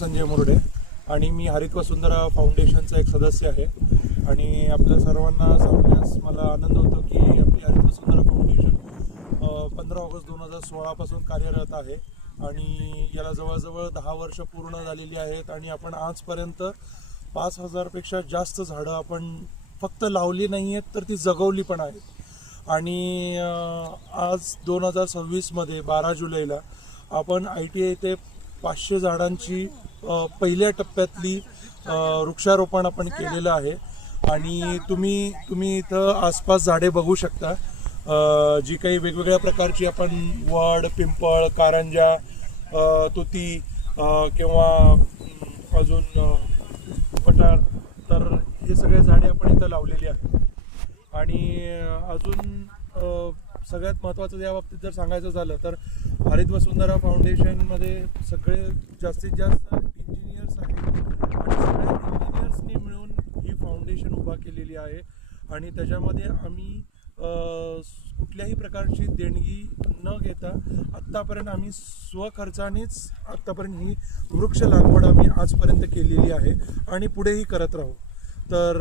संजय मुरडे आणि मी हरित वसुंधरा फाउंडेशनचा एक सदस्य आहे आणि आपल्या सर्वांना सांगण्यास मला आनंद होतो की आपली हरित वसुंधरा फाउंडेशन 15 ऑगस्ट 2016 पासून कार्यरत आहे आणि याला जवळजवळ 10 वर्ष पूर्ण झालेली आहेत आणि आपण आजपर्यंत 5000 पेक्षा जास्त झाडं आपण फक्त लावली नाही आहेत तर ती जगवली पण आहेत। आणि आज 2026 मध्ये 12 जुलैला आपण ITI येथे 500 झाडांची पहिल्या टप्प्यातली वृक्षारोपण आपण केलेलं आहे आणि तुम्ही इथं आसपास झाडे बघू शकता, जी काही वेगवेगळ्या प्रकारची आपण वड, पिंपळ, कारंजा, तुती किंवा अजून पठार, तर हे सगळे झाडे आपण इथं लावलेली आहेत। आणि अजून सगळ्यात महत्त्वाचं या बाबतीत जर सांगायचं झालं तर हरित वसुंधरा फाउंडेशनमध्ये सगळे जास्तीत जास्त इंजिनियर्स आहेत आणि सगळ्या इंजिनियर्सनी मिळून ही फाउंडेशन उभा केलेली आहे आणि त्याच्यामध्ये आम्ही कुठल्याही प्रकारची देणगी न घेता आत्तापर्यंत आम्ही स्वखर्चानेच आत्तापर्यंत ही वृक्ष लागवड आम्ही आजपर्यंत केलेली आहे आणि पुढेही करत राहू। तर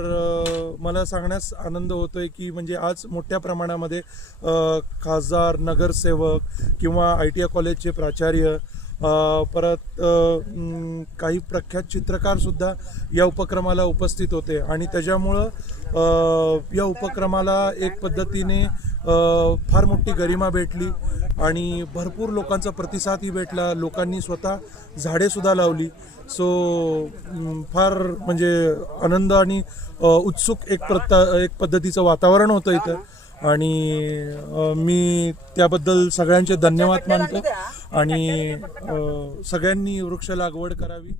मला सांगण्यास आनंद होतोय की म्हणजे आज मोठ्या प्रमाणामध्ये खासदार, नगरसेवक किंवा ITI कॉलेजचे प्राचार्य, परत काही प्रख्यात चित्रकारसुद्धा या उपक्रमाला उपस्थित होते आणि त्याच्यामुळं या उपक्रमाला एक पद्धतीने फार मोठी गरिमा भेटली आणि भरपूर लोकांचा प्रतिसादही भेटला। लोकांनी स्वतः झाडेसुद्धा लावली। सो फार म्हणजे आनंद आणि उत्सुक एक पद्धतीचं वातावरण होतं इथं आणि मी त्याबद्दल सगळ्यांचे धन्यवाद मानतो आणि सगळ्यांनी वृक्ष लागवड करावी।